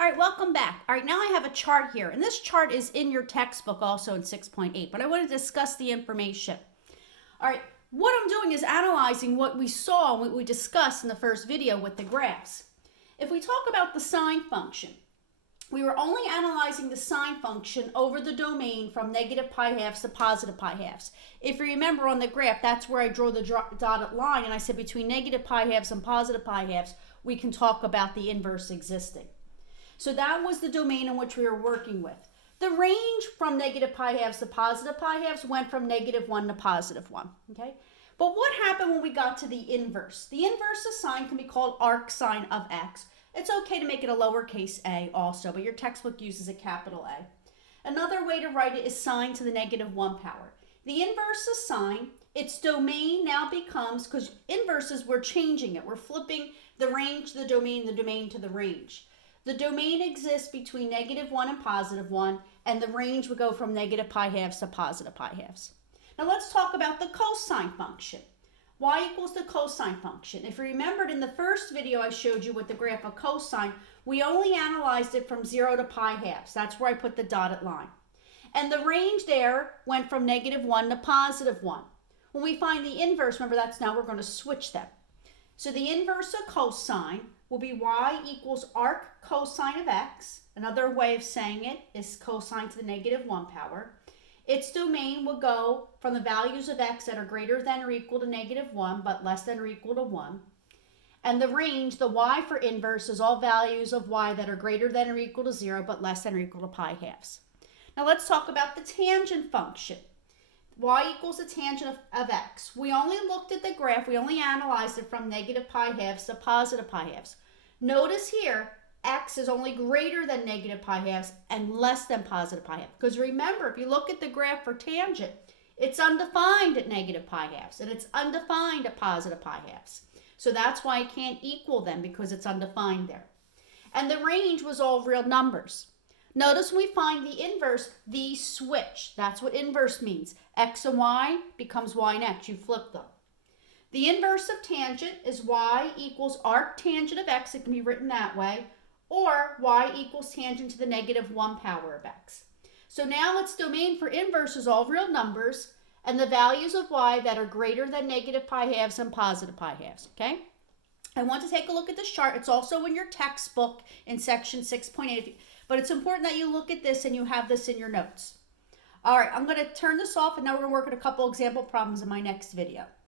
All right, welcome back. All right, now I have a chart here, and this chart is in your textbook also in 6.8, but I want to discuss the information. All right, what I'm doing is analyzing what we saw and what we discussed in the first video with the graphs. If we talk about the sine function, we were only analyzing the sine function over the domain from negative pi halves to positive pi halves. If you remember on the graph, that's where I drew the dotted line, and I said between negative pi halves and positive pi halves, we can talk about the inverse existing. So that was the domain in which we were working with. The range from negative pi halves to positive pi halves went from -1 to +1, okay? But what happened when we got to the inverse? The inverse of sine can be called arc sine of x. It's okay to make it a lowercase a also, but your textbook uses a capital A. Another way to write it is sine to the -1 power. The inverse of sine, its domain now becomes, because inverses, we're changing it. We're flipping the range to the domain to the range. The domain exists between -1 and +1, and the range would go from negative pi halves to positive pi halves. Now let's talk about the cosine function. Y equals the cosine function. If you remembered in the first video I showed you with the graph of cosine, we only analyzed it from 0 to pi halves. That's where I put the dotted line. And the range there went from -1 to +1. When we find the inverse, remember that's now we're going to switch them. So the inverse of cosine will be y equals arc cosine of x. Another way of saying it is cosine to the -1 power. Its domain will go from the values of x that are greater than or equal to -1 but less than or equal to 1. And the range, the y for inverse, is all values of y that are greater than or equal to 0 but less than or equal to pi halves. Now let's talk about the tangent function. Y equals the tangent of x. We only looked at the graph, we only analyzed it from negative pi halves to positive pi halves. Notice here, x is only greater than negative pi halves and less than positive pi halves. Because remember, if you look at the graph for tangent, it's undefined at negative pi halves and it's undefined at positive pi halves. So that's why I can't equal them, because it's undefined there. And the range was all real numbers. Notice when we find the inverse, these switch. That's what inverse means. X and y becomes y and x. You flip them. The inverse of tangent is y equals arc tangent of x. It can be written that way. Or y equals tangent to the -1 power of x. So now its domain for inverse is all real numbers and the values of y that are greater than negative pi halves and positive pi halves, okay? I want to take a look at this chart. It's also in your textbook in section 6.8, but it's important that you look at this and you have this in your notes. All right, I'm going to turn this off, and now we're going to work at a couple example problems in my next video.